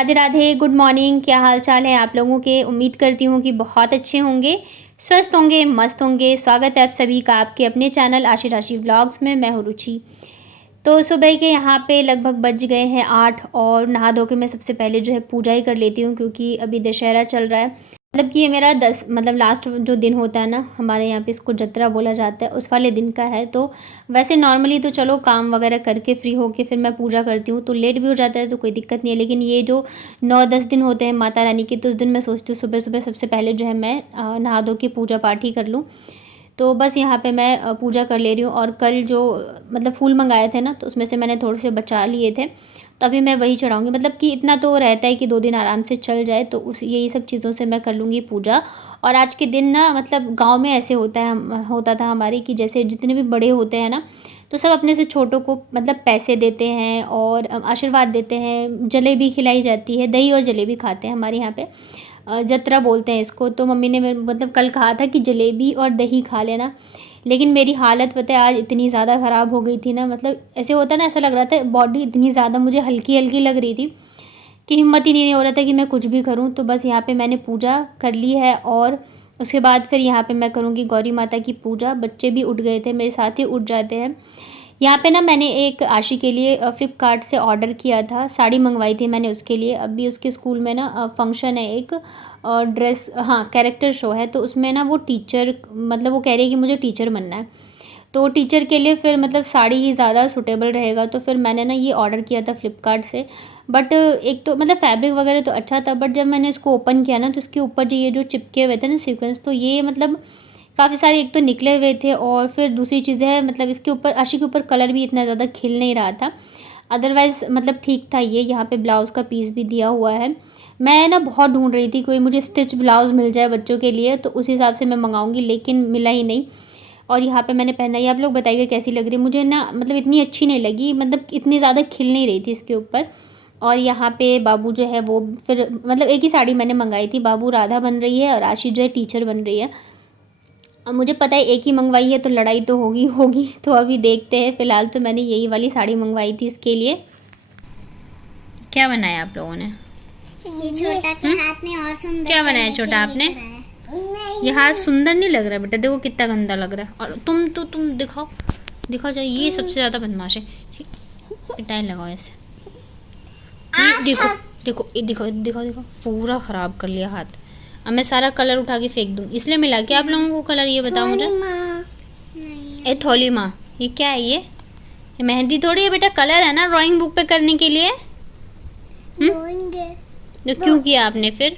Radhe Radhe, good morning. क्या हाल चाल है आप लोगों के? उम्मीद करती हूँ कि बहुत अच्छे होंगे, स्वस्थ होंगे, मस्त होंगे। स्वागत है आप सभी का आपके अपने चैनल आशी राशि व्लॉग्स में। मैं हूँ रुचि। तो सुबह के यहाँ पे लगभग बज गए हैं 8 और नहा धो के मैं सबसे पहले जो है पूजा ही कर लेती हूँ, क्योंकि अभी दशहरा चल रहा है। मतलब कि ये मेरा लास्ट जो दिन होता है ना, हमारे यहाँ पे इसको जतरा बोला जाता है, उस वाले दिन का है। तो वैसे नॉर्मली तो चलो काम वगैरह करके फ्री होके फिर मैं पूजा करती हूँ, तो लेट भी हो जाता है तो कोई दिक्कत नहीं है। लेकिन ये जो 9-10 दिन होते हैं माता रानी के, तो उस दिन मैं सोचती हूँ सुबह सुबह सबसे पहले जो है मैं नहा धो के पूजा पाठ ही कर लूँ। तो बस यहाँ पे मैं पूजा कर ले रही हूँ। और कल जो फूल मंगाए थे ना, तो उसमें से मैंने थोड़े से बचा लिए थे, तो अभी मैं वही चढ़ाऊँगी। मतलब कि इतना तो रहता है कि 2 दिन आराम से चल जाए, तो उस यही सब चीज़ों से मैं कर लूँगी पूजा। और आज के दिन ना गाँव में ऐसे होता था हमारे कि जैसे जितने भी बड़े होते हैं ना, तो सब अपने से छोटों को पैसे देते हैं और आशीर्वाद देते हैं। जलेबी खिलाई जाती है, दही और जलेबी खाते हैं हमारे यहाँ पे। जतरा बोलते हैं इसको। तो मम्मी ने कल कहा था कि जलेबी और दही खा लेना। लेकिन मेरी हालत पता है आज इतनी ज़्यादा ख़राब हो गई थी ना, ऐसे होता ना, ऐसा लग रहा था बॉडी इतनी ज़्यादा मुझे हल्की हल्की लग रही थी कि हिम्मत ही नहीं हो रहा था कि मैं कुछ भी करूं। तो बस यहाँ पे मैंने पूजा कर ली है और उसके बाद फिर यहाँ पे मैं करूँगी गौरी माता की पूजा। बच्चे भी उठ गए थे, मेरे साथ ही उठ जाते हैं। यहाँ पे ना मैंने एक आशी के लिए फ़्लिपकार्ट से ऑर्डर किया था, साड़ी मंगवाई थी मैंने उसके लिए। अभी उसके स्कूल में ना फंक्शन है एक, ड्रेस, हाँ, कैरेक्टर शो है। तो उसमें ना वो टीचर वो कह रही है कि मुझे टीचर बनना है। तो टीचर के लिए फिर साड़ी ही ज़्यादा सूटेबल रहेगा। तो फिर मैंने ना ये ऑर्डर किया था फ़्लिपकार्ट से। बट एक तो फैब्रिक वगैरह तो अच्छा था, बट जब मैंने इसको ओपन किया ना, तो इसके ऊपर जो ये जो चिपके हुए थे ना सीक्वेंस, तो ये काफ़ी सारे एक तो निकले हुए थे। और फिर दूसरी चीज़ है इसके ऊपर आशी के ऊपर कलर भी इतना ज़्यादा खिल नहीं रहा था। अदरवाइज़ ठीक था ये। यहाँ पे ब्लाउज़ का पीस भी दिया हुआ है। मैं ना बहुत ढूंढ रही थी कोई मुझे स्टिच ब्लाउज़ मिल जाए बच्चों के लिए, तो उस हिसाब से मैं मंगाऊंगी, लेकिन मिला ही नहीं। और यहाँ पे मैंने पहना, ये आप लोग बताइए कैसी लग रही है। मुझे ना इतनी अच्छी नहीं लगी, इतनी ज़्यादा खिल नहीं रही थी इसके ऊपर। और यहाँ पे बाबू जो है वो फिर एक ही साड़ी मैंने मंगाई थी। बाबू राधा बन रही है और आशी जो है टीचर बन रही है। अब मुझे पता है एक ही मंगवाई है तो लड़ाई तो होगी होगी, तो अभी देखते हैं। फ़िलहाल तो मैंने यही वाली साड़ी मंगवाई थी इसके लिए। क्या बनाया आप लोगों ने? ये छोटा के हाथ में और सुंदर क्या बनाया छोटा आपने? ये हाथ सुंदर नहीं लग रहा बेटा, देखो कितना गंदा लग रहा है। और तुम दिखाओ दिखाओ जाए, ये सबसे ज़्यादा बदमाश है। पिटाई लगाओ ऐसे। देखो देखो देखो देखो देखो, पूरा ख़राब कर लिया हाथ। अब मैं सारा कलर उठा के फेंक दूँ, इसलिए मिला के आप लोगों को कलर। ये बताओ मुझे। ए थोली माँ, ये क्या है? ये मेहंदी थोड़ी है बेटा, कलर है ना ड्राइंग बुक पे करने के लिए। तो क्यों किया आपने फिर?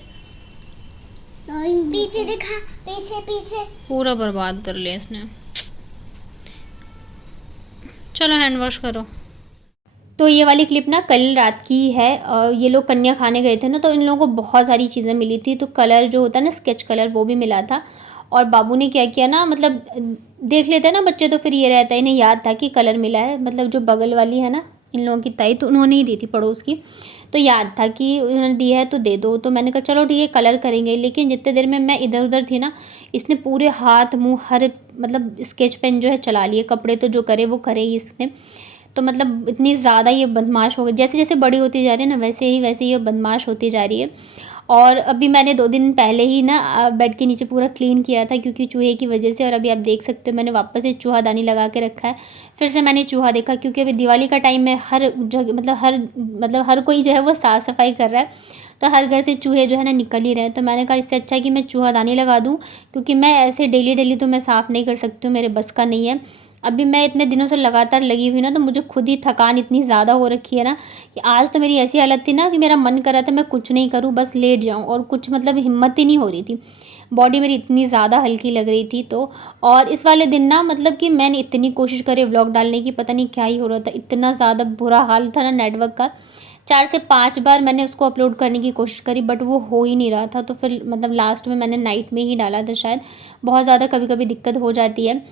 पीछे दिखा, पीछे पीछे। पूरा बर्बाद कर लिया इसने। चलो हैंड वॉश करो। तो ये वाली क्लिप ना कल रात की है। ये लोग कन्या खाने गए थे ना, तो इन लोगों को बहुत सारी चीज़ें मिली थी। तो कलर जो होता है ना, स्केच कलर, वो भी मिला था। और बाबू ने क्या किया ना, देख लेते हैं ना बच्चे, तो फिर ये रहता है, इन्हें याद था कि कलर मिला है। जो बगल वाली है ना इन लोगों की ताई, तो उन्होंने ही दी थी पड़ोस की। तो याद था कि उन्होंने दी है तो दे दो। तो मैंने कहा चलो ठीक है कलर करेंगे। लेकिन जितने देर में मैं इधर उधर थी ना, इसने पूरे हाथ मुँह हर स्केच पेन जो है चला लिए। कपड़े तो जो करे वो करे ही इसने। तो इतनी ज़्यादा ये बदमाश हो गई। जैसे जैसे बड़ी होती जा रही है ना, वैसे ही ये बदमाश होती जा रही है। और अभी मैंने 2 दिन पहले ही ना बेड के नीचे पूरा क्लीन किया था, क्योंकि चूहे की वजह से। और अभी आप देख सकते हो मैंने वापस से चूहादानी लगा के रखा है। फिर से मैंने चूहा देखा, क्योंकि अभी दिवाली का टाइम है। हर जगह हर कोई जो है वो साफ़ सफाई कर रहा है, तो हर घर से चूहे जो है ना निकल ही रहे हैं। तो मैंने कहा इससे अच्छा है कि मैं चूहादानी लगा दूँ, क्योंकि मैं ऐसे डेली डेली तो मैं साफ़ नहीं कर सकती हूँ, मेरे बस का नहीं है। अभी मैं इतने दिनों से लगातार लगी हुई ना, तो मुझे खुद ही थकान इतनी ज़्यादा हो रखी है ना, कि आज तो मेरी ऐसी हालत थी ना कि मेरा मन कर रहा था मैं कुछ नहीं करूँ, बस लेट जाऊँ। और कुछ हिम्मत ही नहीं हो रही थी, बॉडी मेरी इतनी ज़्यादा हल्की लग रही थी। तो और इस वाले दिन ना कि मैंने इतनी कोशिश करी व्लॉग डालने की, पता नहीं क्या ही हो रहा था। इतना ज़्यादा बुरा हाल था ना नेटवर्क का। 4 से 5 बार मैंने उसको अपलोड करने की कोशिश करी, बट वो हो ही नहीं रहा था। तो फिर लास्ट में मैंने नाइट में ही डाला था शायद। बहुत ज़्यादा कभी कभी दिक्कत हो जाती है।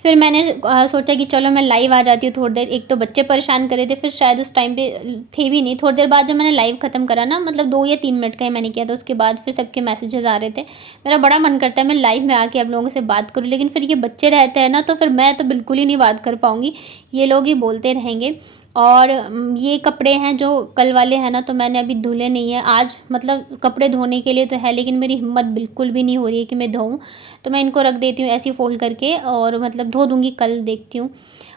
फिर मैंने सोचा कि चलो मैं लाइव आ जाती हूँ थोड़ी देर। एक तो बच्चे परेशान कर रहे थे, फिर शायद उस टाइम पे थे भी नहीं। थोड़ी देर बाद जब मैंने लाइव ख़त्म करा ना, 2 या 3 मिनट का ही मैंने किया था, उसके बाद फिर सबके मैसेजेस आ रहे थे। मेरा बड़ा मन करता है मैं लाइव में आके आप लोगों से बात करूँ, लेकिन फिर ये बच्चे रहते हैं ना, तो फिर मैं तो बिल्कुल ही नहीं बात कर पाऊँगी, ये लोग ही बोलते रहेंगे। और ये कपड़े हैं जो कल वाले हैं ना, तो मैंने अभी धुले नहीं है आज, मतलब कपड़े धोने के लिए तो है लेकिन मेरी हिम्मत बिल्कुल भी नहीं हो रही है कि मैं धोऊं, तो मैं इनको रख देती हूँ ऐसे ही फोल्ड करके और मतलब धो दूँगी कल, देखती हूँ।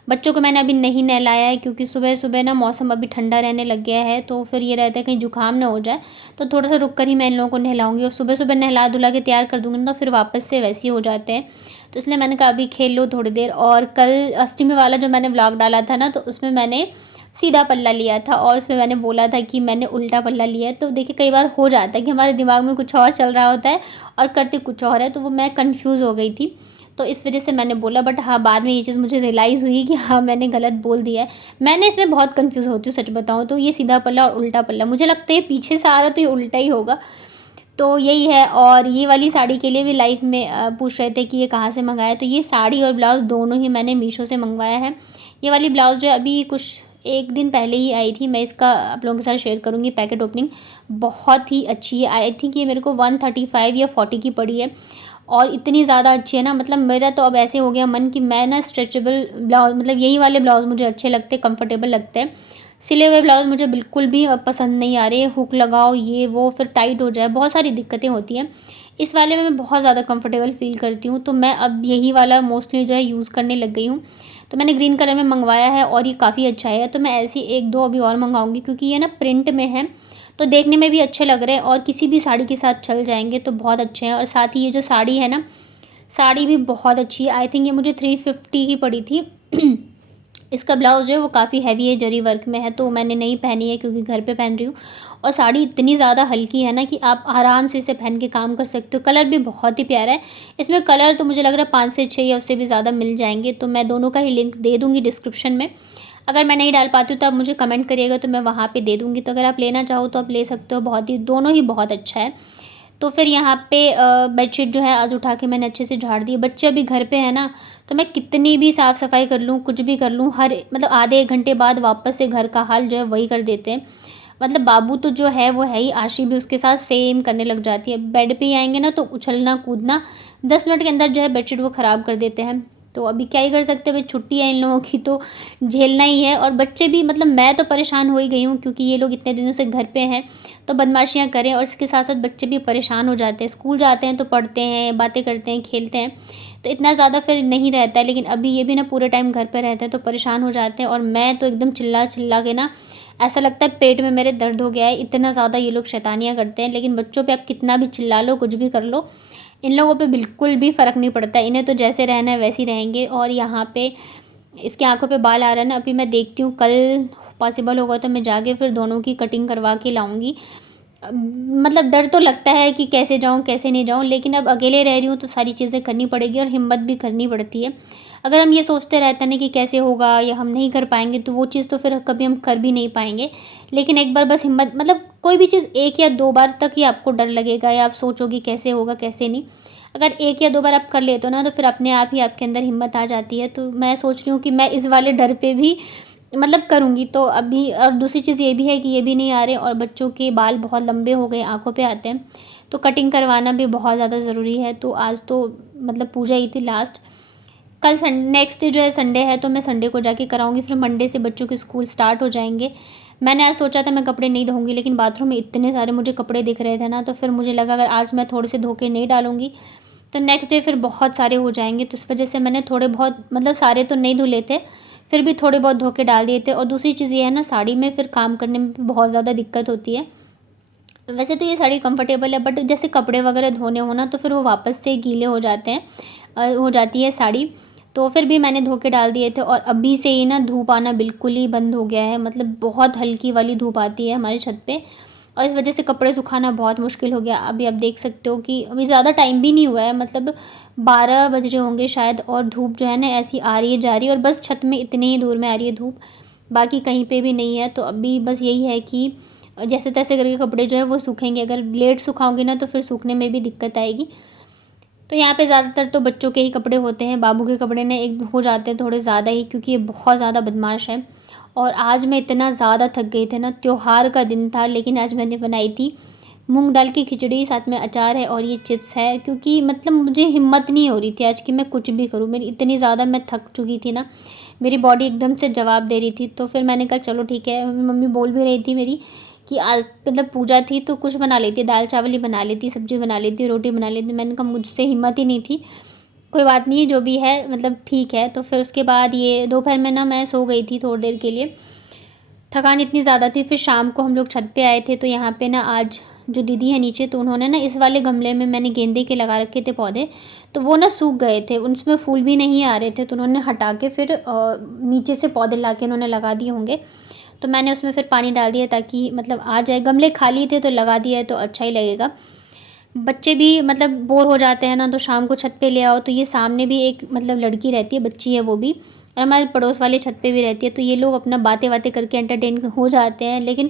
बच्चों को मैंने अभी नहीं नहलाया है क्योंकि सुबह सुबह ना मौसम अभी ठंडा रहने लग गया है, तो फिर ये रहता है कहीं जुकाम ना हो जाए, तो थोड़ा सा रुक कर ही मैं इन लोगों को नहलाऊंगी। और सुबह सुबह नहला धुला के तैयार कर दूँगी ना, तो फिर वापस से वैसे ही हो जाते हैं, तो इसलिए मैंने कहा अभी खेल लो थोड़ी देर। और कल अष्टमी वाला जो मैंने व्लॉग डाला था ना, तो उसमें मैंने सीधा पल्ला लिया था और उसमें मैंने बोला था कि मैंने उल्टा पल्ला लिया है। तो देखिए कई बार हो जाता है कि हमारे दिमाग में कुछ और चल रहा होता है और करते कुछ और है, तो वो मैं कंफ्यूज हो गई थी, तो इस वजह से मैंने बोला। बट हाँ, बाद में ये चीज़ मुझे रियलाइज़ हुई कि हाँ मैंने गलत बोल दिया है। मैंने इसमें बहुत कंफ्यूज होती हूँ सच बताऊँ तो, ये सीधा पल्ला और उल्टा पल्ला, मुझे लगता है पीछे से आ रहा तो ये उल्टा ही होगा, तो यही है। और ये वाली साड़ी के लिए भी लाइफ में पूछ रहे थे कि ये कहाँ से मंगाया, तो ये साड़ी और ब्लाउज़ दोनों ही मैंने मीशो से मंगवाया है। ये वाली ब्लाउज़ जो है अभी कुछ एक दिन पहले ही आई थी, मैं इसका आप लोगों के साथ शेयर करूँगी पैकेट ओपनिंग, बहुत ही अच्छी है। आई थिंक ये मेरे को 135 या 40 की पड़ी है और इतनी ज़्यादा अच्छी है ना, मतलब मेरा तो अब ऐसे हो गया मन कि मैं ना स्ट्रेचेबल ब्लाउज़, मतलब यही वाले ब्लाउज़ मुझे अच्छे लगते हैं, कंफर्टेबल लगते हैं। सिले हुए ब्लाउज़ मुझे बिल्कुल भी पसंद नहीं आ रहे, हुक लगाओ ये वो फिर टाइट हो जाए, बहुत सारी दिक्कतें होती हैं। इस वाले में मैं बहुत ज़्यादा कंफर्टेबल फ़ील करती हूँ, तो मैं अब यही वाला मोस्टली जो है यूज़ करने लग गई हूँ। तो मैंने ग्रीन कलर में मंगवाया है और ये काफ़ी अच्छा है, तो मैं ऐसी 1-2 अभी और मंगाऊँगी क्योंकि ये ना प्रिंट में है, तो देखने में भी अच्छे लग रहे हैं और किसी भी साड़ी के साथ चल जाएंगे, तो बहुत अच्छे हैं। और साथ ही ये जो साड़ी है ना, साड़ी भी बहुत अच्छी है। आई थिंक ये मुझे 350 की पड़ी थी। इसका ब्लाउज़ जो है वो काफ़ी हैवी है, जरी वर्क में है, तो मैंने नहीं पहनी है क्योंकि घर पे पहन रही हूँ। और साड़ी इतनी ज़्यादा हल्की है ना कि आप आराम से इसे पहन के काम कर सकते हो। कलर भी बहुत ही प्यारा है, इसमें कलर तो मुझे लग रहा है 5 से 6 या उससे भी ज़्यादा मिल जाएंगे, तो मैं दोनों का ही लिंक दे दूँगी डिस्क्रिप्शन में। अगर मैं नहीं डाल पाती हूँ तो आप मुझे कमेंट करिएगा, तो मैं वहाँ पे दे दूँगी, तो अगर आप लेना चाहो तो आप ले सकते हो। बहुत ही दोनों ही बहुत अच्छा है। तो फिर यहाँ पे बेडशीट जो है आज उठा के मैंने अच्छे से झाड़ दी। बच्चे अभी घर पे है ना, तो मैं कितनी भी साफ़ सफाई कर लूँ, कुछ भी कर लूँ, हर मतलब आधे 1 घंटे बाद वापस से घर का हाल जो है वही कर देते हैं। मतलब बाबू तो जो है वो है ही, आशी भी उसके साथ सेम करने लग जाती है। बेड पे ही आएंगे ना तो उछलना कूदना, 10 मिनट के अंदर जो है बेडशीट वो ख़राब कर देते हैं। तो अभी क्या ही कर सकते हैं, भाई छुट्टी है इन लोगों की तो झेलना ही है। और बच्चे भी, मतलब मैं तो परेशान हो ही गई हूँ क्योंकि ये लोग इतने दिनों से घर पे हैं, तो बदमाशियाँ करें और इसके साथ साथ बच्चे भी परेशान हो जाते हैं। स्कूल जाते हैं तो पढ़ते हैं, बातें करते हैं, खेलते हैं, तो इतना ज़्यादा फिर नहीं रहता है। लेकिन अभी ये भी ना पूरे टाइम घर पे रहते हैं तो परेशान हो जाते हैं, और मैं तो एकदम चिल्ला चिल्ला के ना, ऐसा लगता है पेट में मेरे दर्द हो गया है, इतना ज़्यादा ये लोग शैतानियाँ करते हैं। लेकिन बच्चों पे आप कितना भी चिल्ला लो, कुछ भी कर लो, इन लोगों पे बिल्कुल भी फ़र्क नहीं पड़ता है। इन्हें तो जैसे रहना है वैसे ही रहेंगे। और यहाँ पे इसकी आंखों पे बाल आ रहा है ना, अभी मैं देखती हूँ कल पॉसिबल होगा तो मैं जाके फिर दोनों की कटिंग करवा के लाऊंगी। मतलब डर तो लगता है कि कैसे जाऊँ कैसे नहीं जाऊँ, लेकिन अब अकेले रह रही हूँ तो सारी चीज़ें करनी पड़ेगी और हिम्मत भी करनी पड़ती है। अगर हम ये सोचते रहते हैं ना कि कैसे होगा या हम नहीं कर पाएंगे, तो वो चीज़ तो फिर कभी हम कर भी नहीं पाएंगे। लेकिन एक बार बस हिम्मत, मतलब कोई भी चीज़ 1 या 2 बार तक ही आपको डर लगेगा या आप सोचोगे कैसे होगा कैसे नहीं। अगर 1 या 2 बार आप कर लेते हो ना, तो फिर अपने आप ही आपके अंदर हिम्मत आ जाती है। तो मैं सोच रही हूँ कि मैं इस वाले डर पे भी मतलब करूँगी। तो अभी और दूसरी चीज़ ये भी है कि ये भी नहीं आ रहे और बच्चों के बाल बहुत लंबे हो गए, आँखों पे आते हैं, तो कटिंग करवाना भी बहुत ज़्यादा ज़रूरी है। तो आज तो मतलब पूजा ही थी लास्ट, कल नेक्स्ट डे जो है संडे है, तो मैं संडे को जाके कराऊंगी। फिर मंडे से बच्चों के स्कूल स्टार्ट हो जाएंगे। मैंने आज सोचा था मैं कपड़े नहीं धोऊंगी, लेकिन बाथरूम में इतने सारे मुझे कपड़े दिख रहे थे ना, तो फिर मुझे लगा अगर आज मैं थोड़े से धो के नहीं डालूंगी तो नेक्स्ट डे फिर बहुत सारे हो जाएंगे। तो इस वजह से मैंने थोड़े बहुत, मतलब सारे तो नहीं धुले थे, फिर भी थोड़े बहुत धो के डाल दिए थे। और दूसरी चीज़ ये है ना, साड़ी में फिर काम करने में भी बहुत ज़्यादा दिक्कत होती है। वैसे तो ये साड़ी कंफर्टेबल है, बट जैसे कपड़े वगैरह धोने हो ना, तो फिर वो वापस से गीले हो जाते हैं, हो जाती है साड़ी। तो फिर भी मैंने धो के डाल दिए थे। और अभी से ही ना धूप आना बिल्कुल ही बंद हो गया है, मतलब बहुत हल्की वाली धूप आती है हमारी छत पे, और इस वजह से कपड़े सुखाना बहुत मुश्किल हो गया। अभी आप देख सकते हो कि अभी ज़्यादा टाइम भी नहीं हुआ है, मतलब 12 बज रहे होंगे शायद, और धूप जो है ना ऐसी आ रही है जा रही है, और बस छत में इतने ही दूर में आ रही है धूप, बाकी कहीं पे भी नहीं है। तो अभी बस यही है कि जैसे तैसे करके कपड़े जो है वो सूखेंगे। अगर लेट सुखाऊंगी ना तो फिर सूखने में भी दिक्कत आएगी। तो यहाँ पे ज़्यादातर तो बच्चों के ही कपड़े होते हैं, बाबू के कपड़े ना एक हो जाते हैं थोड़े ज़्यादा ही, क्योंकि ये बहुत ज़्यादा बदमाश है। और आज मैं इतना ज़्यादा थक गई थी ना, त्योहार का दिन था, लेकिन आज मैंने बनाई थी मूंग दाल की खिचड़ी, साथ में अचार है और ये चिप्स है। क्योंकि मतलब मुझे हिम्मत नहीं हो रही थी आज कि मैं कुछ भी करूँ, मेरी इतनी ज़्यादा मैं थक चुकी थी ना, मेरी बॉडी एकदम से जवाब दे रही थी। तो फिर मैंने कहा चलो ठीक है, मम्मी बोल भी रही थी मेरी कि आज मतलब पूजा थी तो कुछ बना लेती, दाल चावल ही बना लेती, सब्जी बना लेती, रोटी बना लेती। मैंने कहा मुझसे हिम्मत ही नहीं थी, कोई बात नहीं, जो भी है मतलब ठीक है। तो फिर उसके बाद ये दोपहर में ना मैं सो गई थी थोड़ी देर के लिए, थकान इतनी ज़्यादा थी। फिर शाम को हम लोग छत पे आए थे, तो यहाँ पे ना आज जो दीदी है नीचे, तो उन्होंने ना इस वाले गमले में मैंने गेंदे के लगा रखे थे पौधे, तो वो ना सूख गए थे, उनमें फूल भी नहीं आ रहे थे, तो उन्होंने हटा के फिर नीचे से पौधे ला के उन्होंने लगा दिए होंगे। तो मैंने उसमें फिर पानी डाल दिया ताकि मतलब आ जाए, गमले खाली थे तो लगा दिया है तो अच्छा ही लगेगा। बच्चे भी मतलब बोर हो जाते हैं ना, तो शाम को छत पे ले आओ। तो ये सामने भी एक मतलब लड़की रहती है, बच्ची है वो भी, और हमारे पड़ोस वाले छत पे भी रहती है, तो ये लोग अपना बातें बातें करके एंटरटेन हो जाते हैं। लेकिन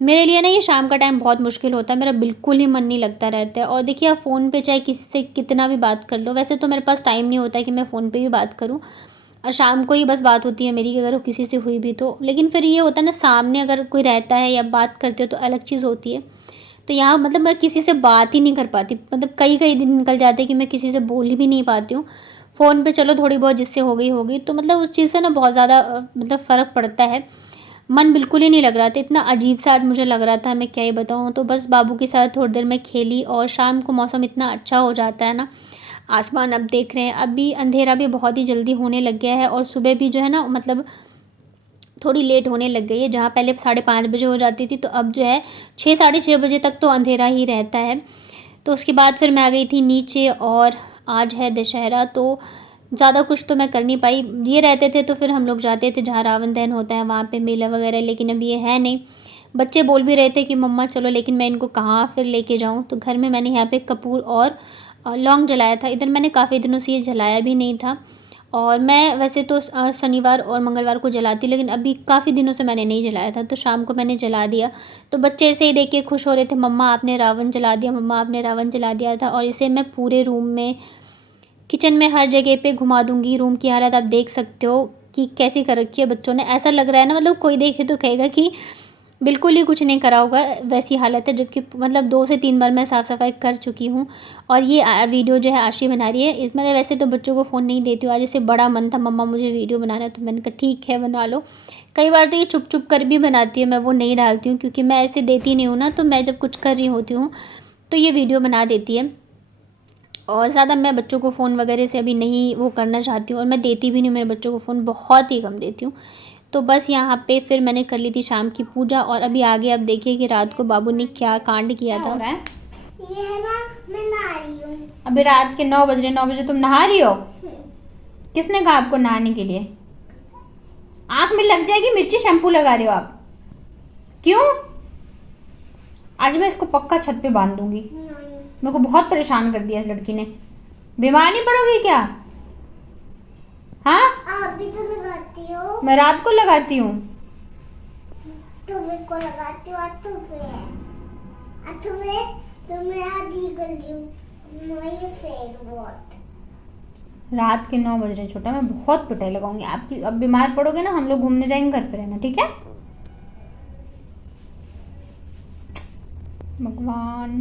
मेरे लिए ना ये शाम का टाइम बहुत मुश्किल होता है, मेरा बिल्कुल ही मन नहीं लगता रहता है। और देखिए, आप फ़ोन पे चाहे किसी से कितना भी बात कर लो, वैसे तो मेरे पास टाइम नहीं होता है कि मैं फ़ोन पे भी बात करूँ, और शाम को ही बस बात होती है मेरी, अगर वो किसी से हुई भी तो। लेकिन फिर ये होता है ना, सामने अगर कोई रहता है या बात करते हो तो अलग चीज़ होती है। तो यहाँ मतलब मैं किसी से बात ही नहीं कर पाती, मतलब कई कई दिन निकल जाते हैं कि मैं किसी से बोल ही भी नहीं पाती हूँ। फ़ोन पे चलो थोड़ी बहुत जिससे हो गई होगी, तो मतलब उस चीज़ से ना बहुत ज़्यादा मतलब फ़र्क पड़ता है। मन बिल्कुल ही नहीं लग रहा था, इतना अजीब सा आज मुझे लग रहा था, मैं क्या ही बताऊँ। तो बस बाबू के साथ थोड़ी देर मैं खेली, और शाम को मौसम इतना अच्छा हो जाता है ना, आसमान अब देख रहे हैं, अभी अंधेरा भी बहुत ही जल्दी होने लग गया है, और सुबह भी जो है ना मतलब थोड़ी लेट होने लग गई है। जहाँ पहले 5:30 बजे हो जाती थी, तो अब जो है 6 साढ़े 6 बजे तक तो अंधेरा ही रहता है। तो उसके बाद फिर मैं आ गई थी नीचे, और आज है दशहरा, तो ज़्यादा कुछ तो मैं कर नहीं पाई। ये रहते थे तो फिर हम लोग जाते थे जहाँ रावण दहन होता है, वहाँ पे मेला वगैरह, लेकिन अब ये है नहीं। बच्चे बोल भी रहे थे कि मम्मा चलो, लेकिन मैं इनको कहाँ फिर लेके जाऊँ। तो घर में मैंने यहाँ पे कपूर और लौंग जलाया था, इधर मैंने काफ़ी दिनों से ये जलाया भी नहीं था। और मैं वैसे तो शनिवार और मंगलवार को जलाती, लेकिन अभी काफ़ी दिनों से मैंने नहीं जलाया था, तो शाम को मैंने जला दिया। तो बच्चे ऐसे ही देख के खुश हो रहे थे, मम्मा आपने रावण जला दिया, मम्मा आपने रावण जला दिया था। और इसे मैं पूरे रूम में, किचन में, हर जगह पे घुमा दूंगी। रूम की हालत आप देख सकते हो कि कैसी कर रखी है बच्चों ने। ऐसा लग रहा है ना, मतलब कोई देखे तो कहेगा कि बिल्कुल ही कुछ नहीं करा होगा, वैसी हालत है। जबकि मतलब 2 से 3 बार मैं साफ़ सफाई कर चुकी हूँ। और ये वीडियो जो है आशी बना रही है, इसमें वैसे तो बच्चों को फ़ोन नहीं देती हूँ, आज इसे बड़ा मन था मम्मा मुझे वीडियो बनाना है, तो मैंने कहा ठीक है बना लो। कई बार तो ये चुप चुप कर भी बनाती है, मैं वो नहीं डालती हूँ, क्योंकि मैं ऐसे देती नहीं हूँ ना, तो मैं जब कुछ कर रही होती हूँ तो ये वीडियो बना देती है। और ज़्यादा मैं बच्चों को फ़ोन वगैरह से अभी नहीं वो करना चाहती हूँ, और मैं देती भी नहीं हूँ मेरे बच्चों को फ़ोन, बहुत ही कम देती हूँ। तो बस यहाँ पे फिर मैंने कर ली थी शाम की पूजा, और अभी आगे आप देखिए कि रात को बाबू ने क्या कांड किया था। ये है ना, मैं नहा रही हूँ। अभी रात के 9 बज रहे, 9 बजे तुम नहा रही हो? किसने कहा आपको नहाने के लिए? आँख में लग जाएगी मिर्ची, शैम्पू लगा रहे हो आप? क्यों? आज मैं इसको पक्का छत पे बांध दूंगी, मेरे को बहुत परेशान कर दिया इस लड़की ने। बीमार नहीं पड़ोगी क्या? हाँ, आप भी तो लगाती हो। मैं रात को लगाती हूँ। तुम्हें को लगाती हो, और तुम्हें आधी गली मैं फेर बहुत। रात के 9 बज रहे छोटा, मैं बहुत पिटाई लगाऊंगी आपकी। अब बीमार पड़ोगे ना, हम लोग घूमने जाएंगे, घर पे रहना, ठीक है? भगवान।